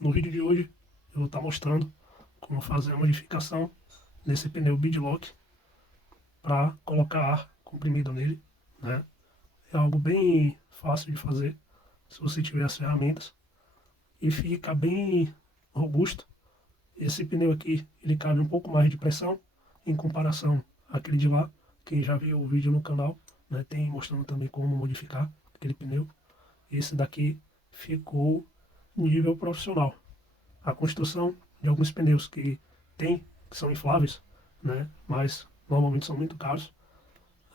No vídeo de hoje eu vou estar mostrando como fazer a modificação nesse pneu Beadlock para colocar ar comprimido nele, né? É algo bem fácil de fazer se você tiver as ferramentas e fica bem robusto. Esse pneu aqui ele cabe um pouco mais de pressão em comparação àquele de lá. Quem já viu o vídeo no canal, né, tem mostrando também como modificar aquele pneu. Esse daqui ficou nível profissional. A construção de alguns pneus que são infláveis, né, mas normalmente são muito caros.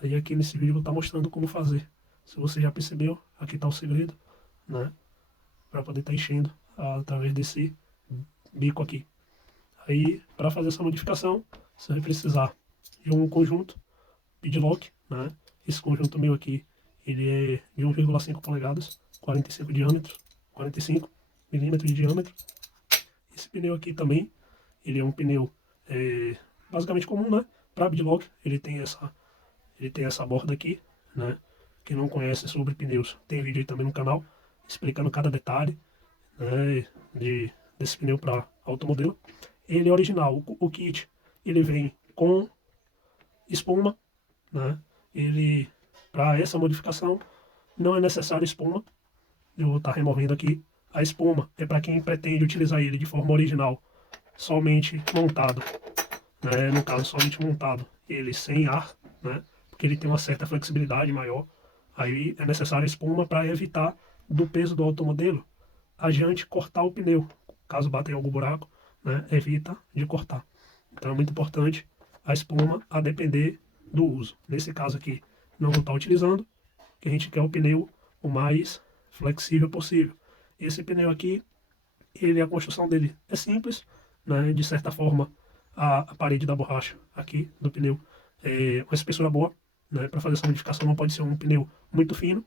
Aí aqui nesse vídeo eu vou estar mostrando como fazer. Se você já percebeu, aqui está o segredo, né, para poder estar enchendo através desse bico aqui. Aí, para fazer essa modificação, você vai precisar de um conjunto Beadlock, né? Esse conjunto meu aqui, ele é de 1,5 polegadas, 45 diâmetros, 45 milímetros de diâmetro. Esse pneu aqui também, ele é um pneu basicamente comum, né? Para Beadlock, ele tem essa borda aqui, né? Quem não conhece sobre pneus, tem vídeo aí também no canal, explicando cada detalhe, né, desse pneu para automodelo. Ele é original, o kit, ele vem com espuma, né? Ele, para essa modificação, não é necessário espuma. Eu vou estar removendo aqui. A espuma é para quem pretende utilizar ele de forma original, somente montado, né? No caso, somente montado, ele sem ar, né? Porque ele tem uma certa flexibilidade maior. Aí é necessário espuma para evitar do peso do automodelo a gente cortar o pneu. Caso bata em algum buraco, né? Evita de cortar. Então é muito importante a espuma a depender do uso. Nesse caso aqui, não vou estar utilizando, que a gente quer o pneu o mais flexível possível. Esse pneu aqui, a construção dele é simples, né? De certa forma, a parede da borracha aqui do pneu é uma espessura boa, né? Para fazer essa modificação não pode ser um pneu muito fino,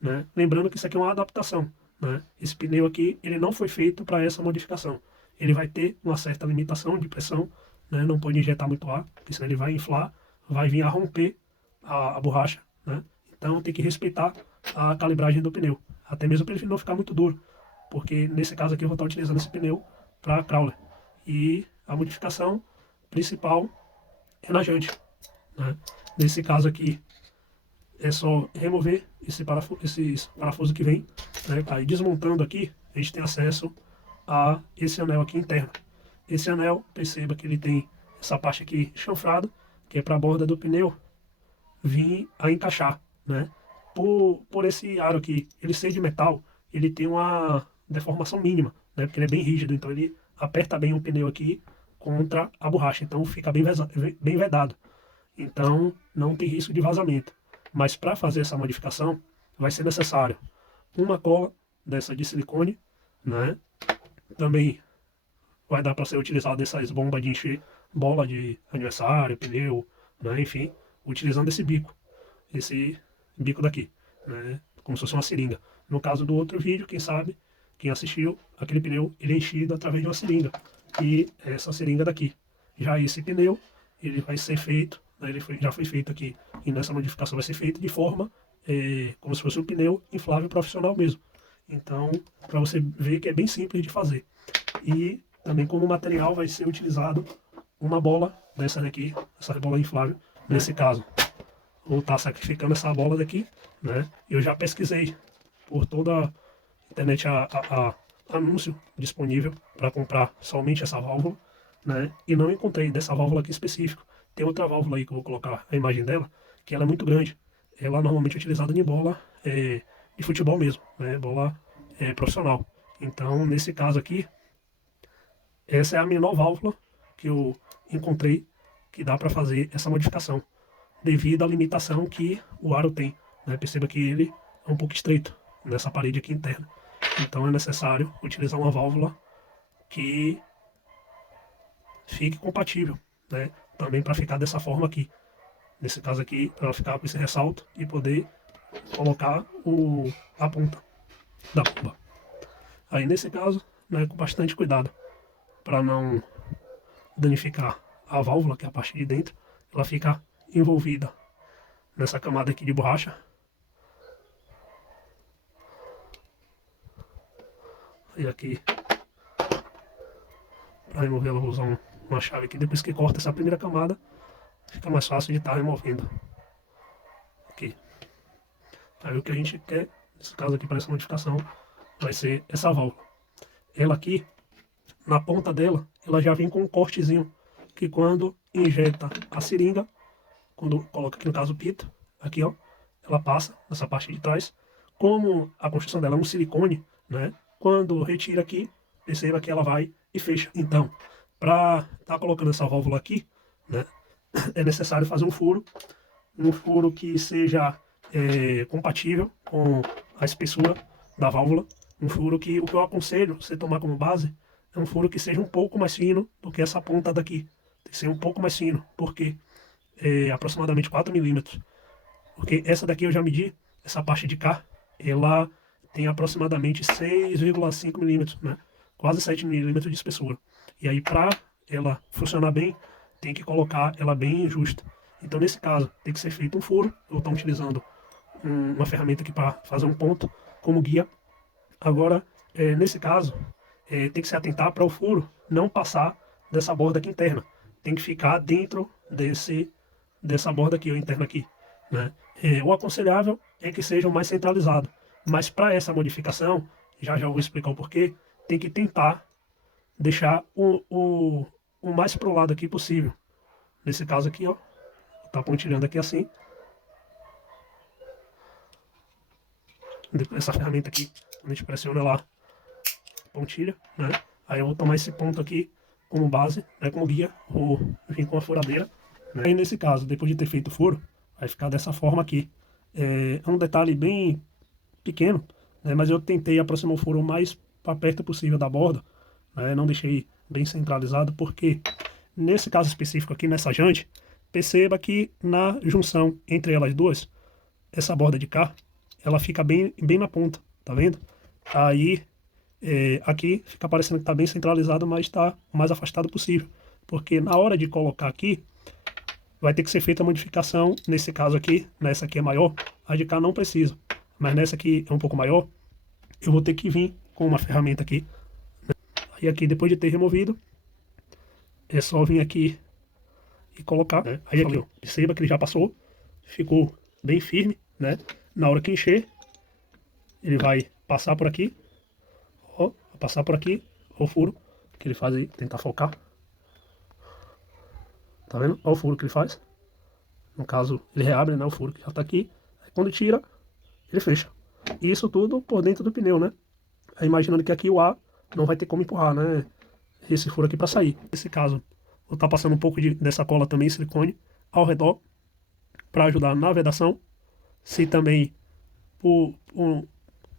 né? Lembrando que isso aqui é uma adaptação, né? Esse pneu aqui, ele não foi feito para essa modificação. Ele vai ter uma certa limitação de pressão, né? Não pode injetar muito ar, porque senão ele vai inflar, vai vir a romper a borracha, né? Então tem que respeitar a calibragem do pneu, até mesmo para ele não ficar muito duro, porque nesse caso aqui eu vou estar utilizando esse pneu para crawler. E a modificação principal é na jante, né? Nesse caso aqui é só remover esse parafuso que vem, né? Aí desmontando aqui, a gente tem acesso a esse anel aqui interno. Esse anel, perceba que ele tem essa parte aqui chanfrada, que é para a borda do pneu vir a encaixar, né? Por esse aro aqui, ele ser de metal, ele tem uma deformação mínima, né? Porque ele é bem rígido, então ele aperta bem o pneu aqui contra a borracha, então fica bem vedado. Então não tem risco de vazamento. Mas para fazer essa modificação, vai ser necessário uma cola dessa de silicone, né? Também vai dar para ser utilizado essas bombas de encher bola de aniversário, pneu, né? Enfim, utilizando esse bico daqui, né? Como se fosse uma seringa. No caso do outro vídeo, quem sabe, quem assistiu, aquele pneu ele é enchido através de uma seringa. E essa seringa daqui. Já esse pneu, ele vai ser feito, né? Já foi feito aqui, e nessa modificação vai ser feito de forma como se fosse um pneu inflável profissional mesmo. Então, para você ver que é bem simples de fazer. E também como material vai ser utilizado uma bola dessa daqui, essa bola inflável, nesse caso. Vou estar sacrificando essa bola daqui, né? Eu já pesquisei por toda a internet a anúncio disponível para comprar somente essa válvula, né? E não encontrei dessa válvula aqui específico. Tem outra válvula aí que eu vou colocar a imagem dela, que ela é muito grande. Ela normalmente é utilizada em bola de futebol mesmo, né? Bola profissional. Então, nesse caso aqui, essa é a menor válvula que eu encontrei que dá para fazer essa modificação, devido à limitação que o aro tem, né? Perceba que ele é um pouco estreito nessa parede aqui interna. Então é necessário utilizar uma válvula que fique compatível, né? Também para ficar dessa forma aqui. Nesse caso aqui, para ficar com esse ressalto e poder colocar a ponta da bomba. Aí nesse caso, né, com bastante cuidado para não danificar a válvula, que é a parte de dentro, ela fica envolvida nessa camada aqui de borracha. E aqui Para remover ela, vou usar uma chave aqui. Depois que corta essa primeira camada, fica mais fácil de estar removendo. Aqui. Aí o que a gente quer, nesse caso aqui para essa modificação, vai ser essa válvula. Ela aqui, na ponta dela, ela já vem com um cortezinho, que quando injeta a seringa, quando coloca aqui no caso o pito, aqui ó, ela passa nessa parte de trás. Como a construção dela é um silicone, né? Quando retira aqui, perceba que ela vai e fecha. Então, para estar colocando essa válvula aqui, né, é necessário fazer um furo que seja compatível com a espessura da válvula. Um furo que, o que eu aconselho você tomar como base, é um furo que seja um pouco mais fino do que essa ponta daqui. Tem que ser um pouco mais fino, porque aproximadamente 4 milímetros. Porque essa daqui eu já medi, essa parte de cá, ela tem aproximadamente 6,5 milímetros, né? Quase 7 milímetros de espessura. E aí, para ela funcionar bem, tem que colocar ela bem justa. Então, nesse caso, tem que ser feito um furo. Eu estou utilizando uma ferramenta aqui para fazer um ponto como guia. Agora, nesse caso, tem que se atentar para o furo não passar dessa borda aqui interna. Tem que ficar dentro dessa borda aqui, ou interna aqui, né? O aconselhável é que seja o mais centralizado. Mas para essa modificação, já eu vou explicar o porquê, tem que tentar deixar o mais pro lado aqui possível. Nesse caso aqui, ó, tá pontilhando aqui assim. Essa ferramenta aqui, a gente pressiona ela, pontilha, né? Aí eu vou tomar esse ponto aqui como base, né, como guia, vou vir com a furadeira, né? Aí nesse caso, depois de ter feito o furo, vai ficar dessa forma aqui. É um detalhe bem pequeno, né, mas eu tentei aproximar o furo o mais para perto possível da borda, né, não deixei bem centralizado, porque nesse caso específico aqui, nessa jante, perceba que na junção entre elas duas, essa borda de cá, ela fica bem na ponta, tá vendo? Aí, aqui fica parecendo que tá bem centralizado, mas está o mais afastado possível, porque na hora de colocar aqui, vai ter que ser feita a modificação, nesse caso aqui, nessa aqui é maior, a de cá não precisa, mas nessa aqui é um pouco maior, eu vou ter que vir com uma ferramenta aqui, né? Aí aqui, depois de ter removido, é só vir aqui e colocar, né? Aí aqui, ó, perceba que ele já passou, ficou bem firme, né? Na hora que encher, ele vai passar por aqui, ó, vai passar por aqui, ó o furo que ele faz aí, tentar focar. Tá vendo? Olha o furo que ele faz. No caso, ele reabre, né, o furo que já tá aqui. Aí quando tira, ele fecha. E isso tudo por dentro do pneu, né? Aí imaginando que aqui o ar não vai ter como empurrar, né, esse furo aqui para sair. Nesse caso, vou estar passando um pouco dessa cola também, silicone, ao redor, para ajudar na vedação. Se também,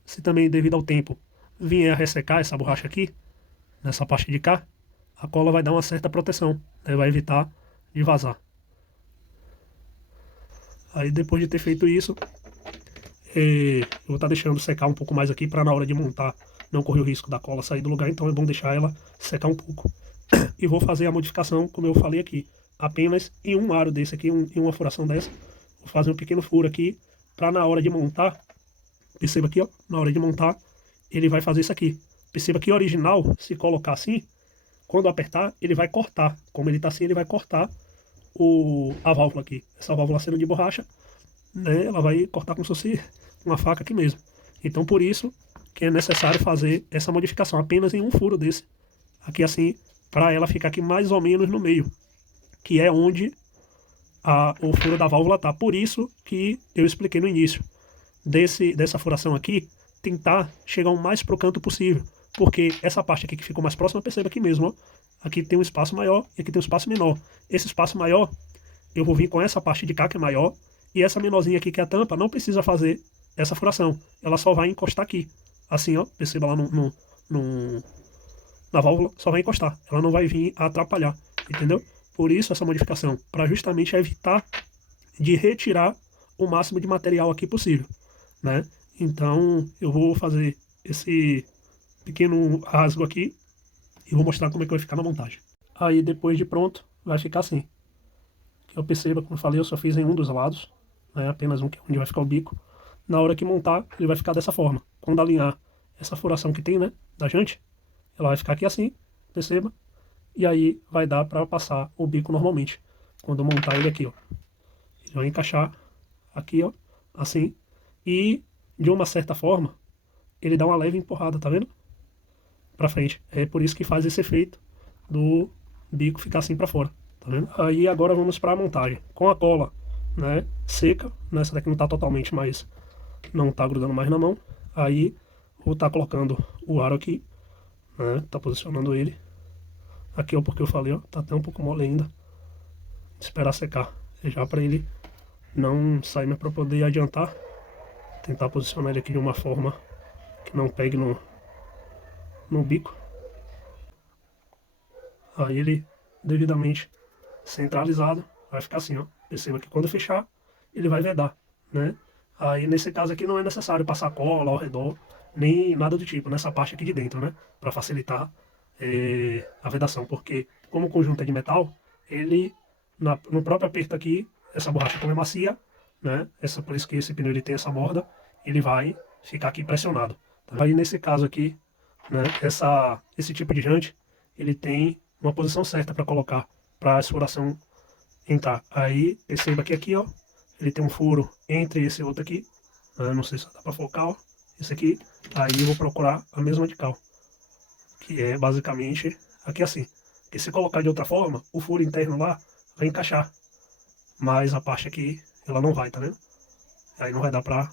se também devido ao tempo, vier a ressecar essa borracha aqui, nessa parte de cá, a cola vai dar uma certa proteção, né, vai evitar de vazar. Aí depois de ter feito isso, eu vou estar deixando secar um pouco mais aqui para na hora de montar não correr o risco da cola sair do lugar, então é bom deixar ela secar um pouco. E vou fazer a modificação, como eu falei aqui, apenas em um aro desse aqui, em uma furação dessa. Vou fazer um pequeno furo aqui para na hora de montar, perceba aqui, ó, na hora de montar, ele vai fazer isso aqui. Perceba que original, se colocar assim, quando apertar, ele vai cortar. Como ele está assim, ele vai cortar a válvula aqui. Essa válvula sendo de borracha, né, ela vai cortar como se fosse uma faca aqui mesmo. Então, por isso que é necessário fazer essa modificação apenas em um furo desse. Aqui assim, para ela ficar aqui mais ou menos no meio, que é onde o furo da válvula tá. Por isso que eu expliquei no início. Dessa furação aqui, tentar chegar o mais pro canto possível. Porque essa parte aqui que ficou mais próxima, perceba aqui mesmo, ó. Aqui tem um espaço maior e aqui tem um espaço menor. Esse espaço maior, eu vou vir com essa parte de cá que é maior, e essa menorzinha aqui que é a tampa, não precisa fazer essa furação. Ela só vai encostar aqui. Assim, ó, perceba lá na válvula, só vai encostar. Ela não vai vir a atrapalhar, entendeu? Por isso essa modificação, para justamente evitar de retirar o máximo de material aqui possível, né? Então, eu vou fazer esse pequeno rasgo aqui e vou mostrar como é que vai ficar na montagem. Aí, depois de pronto, vai ficar assim. Eu perceba, como eu falei, eu só fiz em um dos lados, né, apenas um, que é onde vai ficar o bico. Na hora que montar, ele vai ficar dessa forma. Quando alinhar essa furação que tem, né, da jante, ela vai ficar aqui assim, perceba. e aí vai dar para passar o bico normalmente. Quando eu montar ele aqui, ó. Ele vai encaixar aqui, ó, assim, e de uma certa forma, ele dá uma leve empurrada, tá vendo? Pra frente. É por isso que faz esse efeito do bico ficar assim pra fora, tá vendo? Aí agora vamos pra montagem. Com a cola, né, seca, né, essa daqui não tá totalmente, mas não tá grudando mais na mão. Aí vou estar colocando o aro aqui, né, tá posicionando ele. Aqui, ó, porque eu falei, ó, tá até um pouco mole ainda. Esperar secar, já pra ele não sair, mas pra poder adiantar, tentar posicionar ele aqui de uma forma que não pegue no bico. Aí ele devidamente centralizado vai ficar assim, ó. Perceba que quando fechar, ele vai vedar, né? Aí nesse caso aqui não é necessário passar cola ao redor, nem nada do tipo, nessa parte aqui de dentro, né? Para facilitar a vedação, porque como o conjunto é de metal, ele, no próprio aperto aqui, essa borracha como é macia, né? Por isso que esse pneu ele tem essa borda, ele vai ficar aqui pressionado. Tá? Aí nesse caso aqui, né? Esse tipo de jante, ele tem uma posição certa para colocar para a esfuração entrar. Aí perceba que aqui, ó, ele tem um furo entre esse outro aqui. Não sei se dá para focar, ó. Esse aqui. Aí eu vou procurar a mesma de cal, que é basicamente aqui assim. Porque se colocar de outra forma, o furo interno lá vai encaixar, mas a parte aqui ela não vai, tá vendo? Aí não vai dar para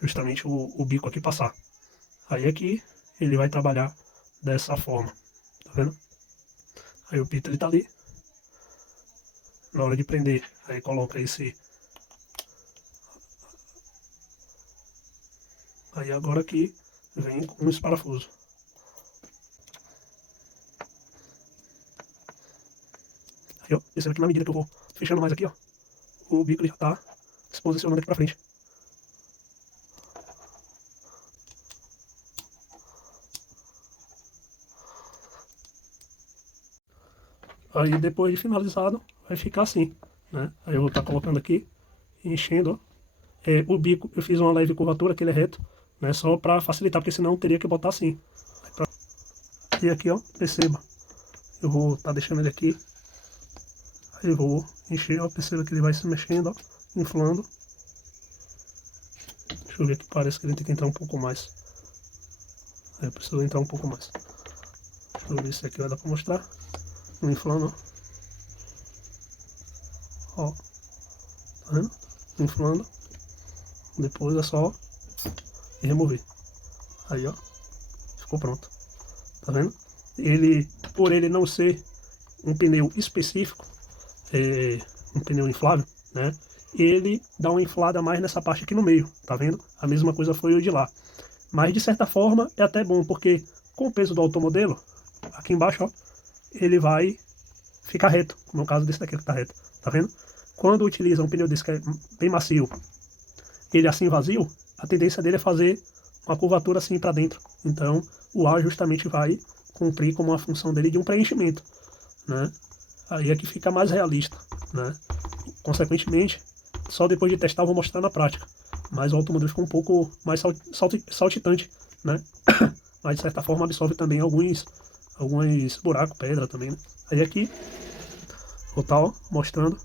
justamente o bico aqui passar. Aí aqui ele vai trabalhar dessa forma, tá vendo? Aí o pito ele tá ali. Na hora de prender, aí coloca esse. Aí agora aqui vem com esse parafuso. Aí ó, perceba que na medida que eu vou fechando mais aqui, ó, o bico ele já tá se posicionando aqui pra frente. Aí depois de finalizado, vai ficar assim, né? Aí eu vou estar colocando aqui, enchendo, ó. O bico eu fiz uma leve curvatura, que ele é reto, né? Só para facilitar, porque senão eu teria que botar assim. E aqui, ó, perceba, eu vou estar deixando ele aqui. Aí eu vou encher, ó, perceba que ele vai se mexendo, ó, inflando. Deixa eu ver aqui, parece que ele tem que entrar um pouco mais. Aí eu preciso entrar um pouco mais. Deixa eu ver se aqui vai dar para mostrar. Inflando, ó. Tá vendo? Inflando. Depois é só remover. Aí, ó. Ficou pronto. Tá vendo? Ele, por ele não ser um pneu específico, um pneu inflável, né? Ele dá uma inflada mais nessa parte aqui no meio, tá vendo? A mesma coisa foi o de lá. Mas de certa forma é até bom, porque com o peso do automodelo, aqui embaixo, ó, ele vai ficar reto, no caso desse daqui que tá reto, tá vendo? Quando utiliza um pneu desse que é bem macio, ele assim vazio, a tendência dele é fazer uma curvatura assim para dentro. Então o ar justamente vai cumprir como uma função dele de um preenchimento, né? Aí é que fica mais realista, né? Consequentemente, só depois de testar eu vou mostrar na prática. Mas o automóvel ficou um pouco mais saltitante, né? Mas de certa forma absorve também alguns buracos, pedra também, né? Aí aqui, vou estar, ó, mostrando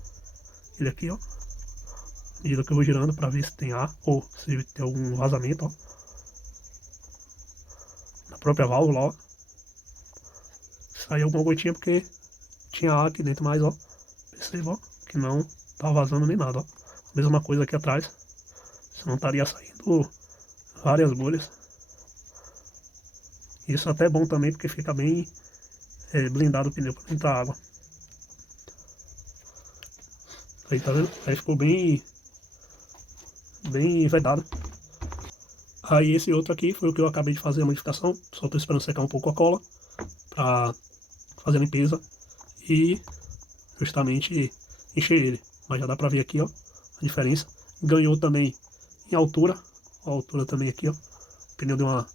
ele aqui, ó. À medida que eu vou girando para ver se tem ar ou se tem algum vazamento, ó. Na própria válvula, ó. Saiu alguma gotinha porque tinha ar aqui dentro, mas ó, perceba, ó, que não tá vazando nem nada, ó. Mesma coisa aqui atrás, senão estaria saindo várias bolhas. Isso até é bom também porque fica bem blindado o pneu para não entrar água. Aí tá vendo? Aí ficou bem vedado. Aí esse outro aqui foi o que eu acabei de fazer a modificação, só tô esperando secar um pouco a cola para fazer a limpeza e justamente encher ele. Mas já dá pra ver aqui, ó, a diferença. Ganhou também em altura, a altura também aqui, ó. O pneu deu uma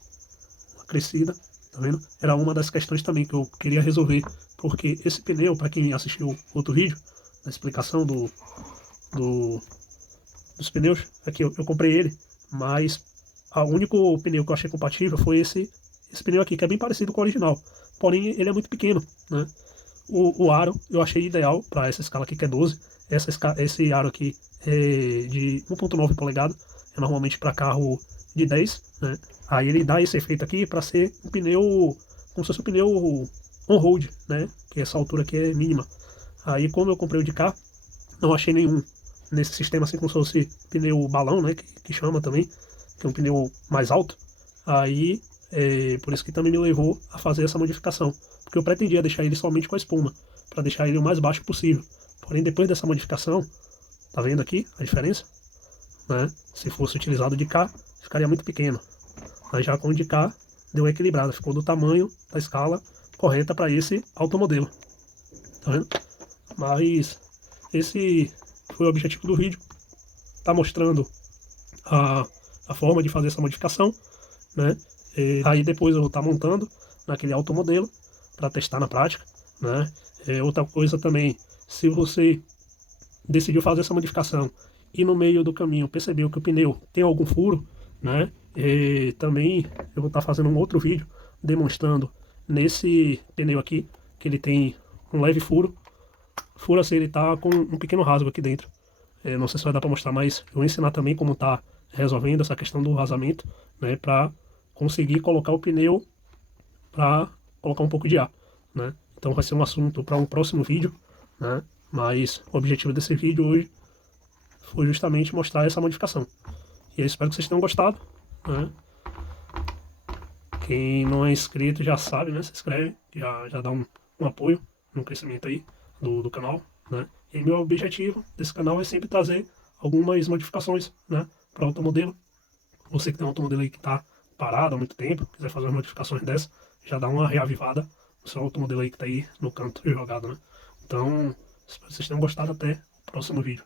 crescida, tá vendo? Era uma das questões também que eu queria resolver, porque esse pneu, para quem assistiu outro vídeo, na explicação do, dos pneus, aqui eu comprei ele, mas o único pneu que eu achei compatível foi esse pneu aqui, que é bem parecido com o original, porém ele é muito pequeno, né? O aro eu achei ideal para essa escala aqui, que é 12. Esse aro aqui é de 1.9 polegada, é normalmente para carro de 10, né? Aí ele dá esse efeito aqui para ser um pneu, como se fosse um pneu on-road, né? Que essa altura aqui é mínima. Aí como eu comprei o de cá, não achei nenhum nesse sistema assim como se fosse pneu balão, né? Que chama também, que é um pneu mais alto. Aí por isso que também me levou a fazer essa modificação, porque eu pretendia deixar ele somente com a espuma, para deixar ele o mais baixo possível. Porém, depois dessa modificação, tá vendo aqui a diferença? Né? Se fosse utilizado de cá, ficaria muito pequeno. Mas já com o de cá, deu uma equilibrada, ficou do tamanho da escala correta para esse automodelo. Tá vendo? Mas esse foi o objetivo do vídeo, tá mostrando a forma de fazer essa modificação, né? Aí depois eu vou estar montando naquele automodelo para testar na prática, né? Outra coisa também, se você decidiu fazer essa modificação e no meio do caminho percebeu que o pneu tem algum furo, né? Também eu vou estar fazendo um outro vídeo demonstrando nesse pneu aqui que ele tem um leve furo. Furo assim, ele tá com um pequeno rasgo aqui dentro. Não sei se vai dar para mostrar, mas eu vou ensinar também como tá resolvendo essa questão do vazamento, né? Para conseguir colocar o pneu para colocar um pouco de ar, né? Então vai ser um assunto para um próximo vídeo, né? Mas o objetivo desse vídeo hoje foi justamente mostrar essa modificação. E eu espero que vocês tenham gostado, né? Quem não é inscrito já sabe, né? Se inscreve, já dá um apoio no crescimento aí do canal, né? E meu objetivo desse canal é sempre trazer algumas modificações, né? Para o automodelo. Você que tem um automodelo aí que está parado há muito tempo, quiser fazer umas modificações dessa, já dá uma reavivada no seu automodelo aí que está aí no canto jogado, né? Então, espero que vocês tenham gostado. Até o próximo vídeo.